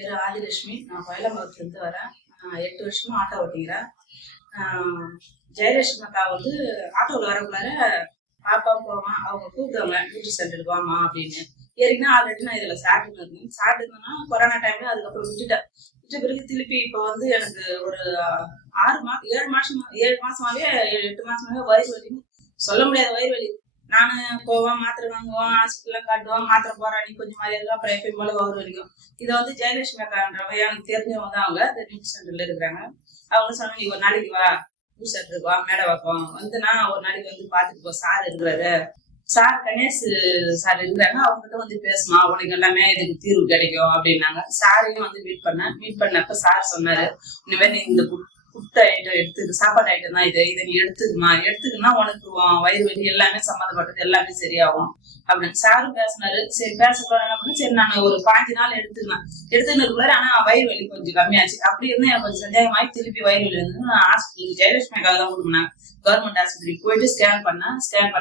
பேரு ஆதிலட்சுமி. நான் கோயிலம்பலத்துல இருந்து வரேன். 8 வருஷமா ஆட்டோ ஓட்டிக்கிறேன். ஜெயலட்சுமி அக்கா வந்து ஆட்டோவில் வரக்குள்ளார பாப்பாவும் போவான். அவங்க கூப்பிடுவாங்க, பியூட்டி சென்டருக்கு வாமா அப்படின்னு. ஏறினா ஆல்ரெடி நான் இதுல சாப்பிட்டு இருந்தேன். சாப்பிட்டுருந்தேன்னா கொரோனா டைம்ல அதுக்கப்புறம் விட்டுட்டேன். விட்ட பிறகு திருப்பி இப்போ வந்து எனக்கு ஒரு 7 மாசமாவே 8 மாசமாவே வயிறு வலின்னு சொல்ல முடியாத வயிறு வலி. நானு போவேன், மாத்திரை வாங்குவோம், ஹாஸ்பிட்டல்லாம் காட்டுவோம், மாத்திரை போராடி கொஞ்சம் மாதிரி இருக்கும், அப்புறம் எப்பயும் போல வயிறு வலிக்கும். இதை வந்து ஜெயலட்சுமி அக்கான்றவங்க எனக்கு தெரிஞ்சவங்க தான். அவங்க பியூட்டி சென்டர்ல இருக்கிறாங்க. அவங்க சொன்னாங்க, நீ ஒரு நாளைக்கு வா, பியூட்டி சென்டருக்கு வா, மேடை வைப்போம் வந்து நான் ஒரு நாளைக்கு வந்து பாத்துட்டு போ, சார் இருக்கிறாரு, சார் கணேஷ் சார் இருக்கிறாங்க, அவங்ககிட்ட வந்து பேசுமா, உனக்கு எல்லாமே இதுக்கு தீர்வு கிடைக்கும் அப்படின்னாங்க. சாரையும் வந்து மீட் பண்ணப்ப சார் சொன்னாரு, இந்த மாதிரி நீ இந்த புட்டு ஐட்டம் எடுத்துக்கு, சாப்பாடு ஐட்டம் தான் இதை நீ எடுத்துக்குன்னா உனக்கு வயிறு வலி எல்லாமே சம்மந்தப்பட்டது எல்லாமே சரியாகும் அப்படின்னு சாரும் பேசினாரு. சரி பேசக்கூடாது, சரி நான் ஒரு 5 நாள் எடுத்துக்கினாரு. ஆனா வயிறு வலி கொஞ்சம் கம்மியாச்சு. அப்படி இருந்தா எனக்கு கொஞ்சம் சந்தேகமாயி திருப்பி வயிறு வலி வந்து நான் ஹாஸ்பிட்டலுக்கு ஜெயலட்சுமிக்காக தான் கொடுக்குனாங்க. கவர்மெண்ட் ஆஸ்பத்திரிக்கு போயிட்டு ஸ்கேன் பண்ண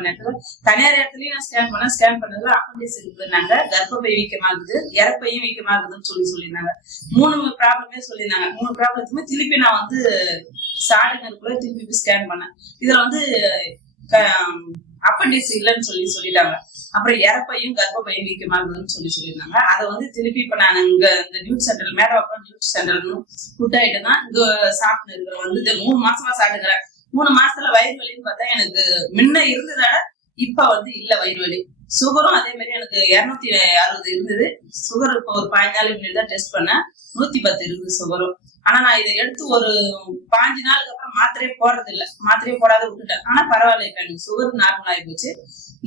இடத்துல தனியார் இடத்துலயும் நான் ஸ்கேன் பண்ணதுல அப்பண்டிஸ் இருக்குதுன்னாங்க, கர்ப்பப்பை வீக்கமாகுது, இறப்பையும் வீக்கமாகுதுன்னு சொல்லியிருந்தாங்க. 3 ப்ராப்ளமே சொல்லியிருந்தாங்க. 3 ப்ராப்ளத்துக்குமே திருப்பி நான் வந்து சாடுனருக்குள்ள திருப்பி ஸ்கேன் பண்ணேன். இதுல வந்து அப்பண்டிஸ் இல்லைன்னு சொல்லிட்டாங்க. அப்புறம் இறப்பையும் கர்ப்பப்பையும் வீக்கமாகுதுன்னு சொல்லியிருந்தாங்க. அதை வந்து திருப்பி இப்ப நான் இங்க இந்த நியூட் சென்டர் மேடவாக்கம் நியூட் சென்டர்னு ஃபுட் ஐட்டம் தான் இங்க சாப்பிட்டு இருக்கிறேன். வந்து 3 மாசமா சாப்பிட்டுக்கிறேன். 3 மாசத்துல வயிறு வலின்னு பார்த்தா எனக்கு முன்ன இருந்ததால இப்ப வந்து இல்ல வயிறு வலி. சுகரும் அதே மாதிரி எனக்கு 260 இருந்தது. சுகர் இப்ப ஒரு 15 நாள் முன்னாடி தான் டெஸ்ட் பண்ணேன், 110 இருக்குது சுகரும். ஆனா நான் இதை எடுத்து ஒரு 5 நாளுக்கு அப்புறம் மாத்திரையே போடுறது இல்லை, மாத்திரையே போடாத விட்டுட்டேன். ஆனா பரவாயில்ல, இப்ப எனக்கு சுகர் நார்மல் ஆகி போச்சு.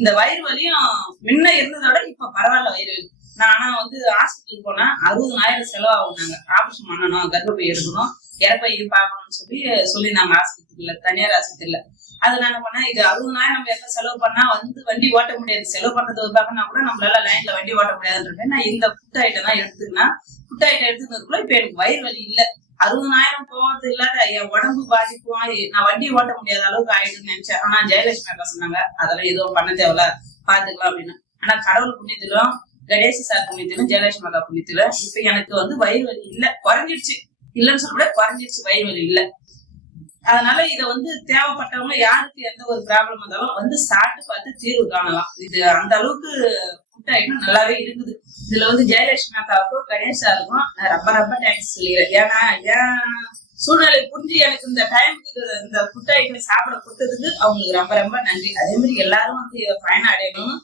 இந்த வயிறு வலியும் முன்ன இருந்ததோட இப்ப பரவாயில்ல வயிறு வலி. நான் ஆனா வந்து ஹாஸ்பிட்டலுக்கு போனா 60,000 செலவாகுனாங்க. ஆபரேஷன் பண்ணணும், கர்ப்பப்பை எடுக்கணும், இறப்பையும் பார்க்கணும்னு சொல்லியிருந்தாங்க ஹாஸ்பிட்டல்ல, தனியார் ஹாஸ்பிட்டல்ல. அது நான் என்ன பண்ணேன், இது 60,000 நம்ம எந்த செலவு பண்ணா வந்து வண்டி ஓட்ட முடியாது, செலவு பண்றது ஒரு பக்கம்னா கூட நம்மளால லைன்ல வண்டி ஓட்ட முடியாதுன்றேன். நான் இந்த ஃபுட் ஐட்டம் தான் எடுத்துக்கினா, ஃபுட் ஐட்டம் எடுத்துக்கிறதுக்குள்ள இப்ப எனக்கு வயிறு வலி இல்ல. 60,000 போறது இல்லாத என் உடம்பு பாதிப்பும், நான் வண்டி ஓட்ட முடியாத அளவுக்கு ஆயிடுன்னு நினைச்சேன். ஆனா ஜெயலட்சுமி அக்கா சொன்னாங்க, அதெல்லாம் எதுவும் பண்ண தேவையில்ல, பாத்துக்கலாம் அப்படின்னு. ஆனா கடவுள் புண்ணியத்திலும் கணேஷ் சார் புண்ணியத்திலும் ஜெயலட்சுமி அக்கா புண்ணியத்திலும் இப்ப எனக்கு வந்து வயிறு வலி இல்ல, குறைஞ்சிடுச்சு. இல்லைன்னு சொல்ல குறைஞ்சிடுச்சு, வயிறு வலி இல்ல. அதனால இதை வந்து தேவைப்பட்டவங்க யாருக்கு எந்த ஒரு ப்ராப்ளம் இருந்தாலும் வந்து சாப்பிட்டு பார்த்து தீர்வு காணலாம். இது அந்த அளவுக்கு ஃபுட் ஐட்டம் நல்லாவே இருக்குது. இதுல வந்து ஜெயலட்சுமி அக்காவுக்கும் கணேஷ் சாருக்கும் நான் ரொம்ப தேங்க்ஸ் சொல்லிடுறேன். ஏன்னா என் சூழ்நிலை புரிஞ்சு எனக்கு இந்த டைமுக்கு இந்த ஃபுட் ஐட்டம் சாப்பிட கொடுத்ததுக்கு அவங்களுக்கு ரொம்ப நன்றி. அதே மாதிரி எல்லாரும் வந்து இதை பயனடையணும்.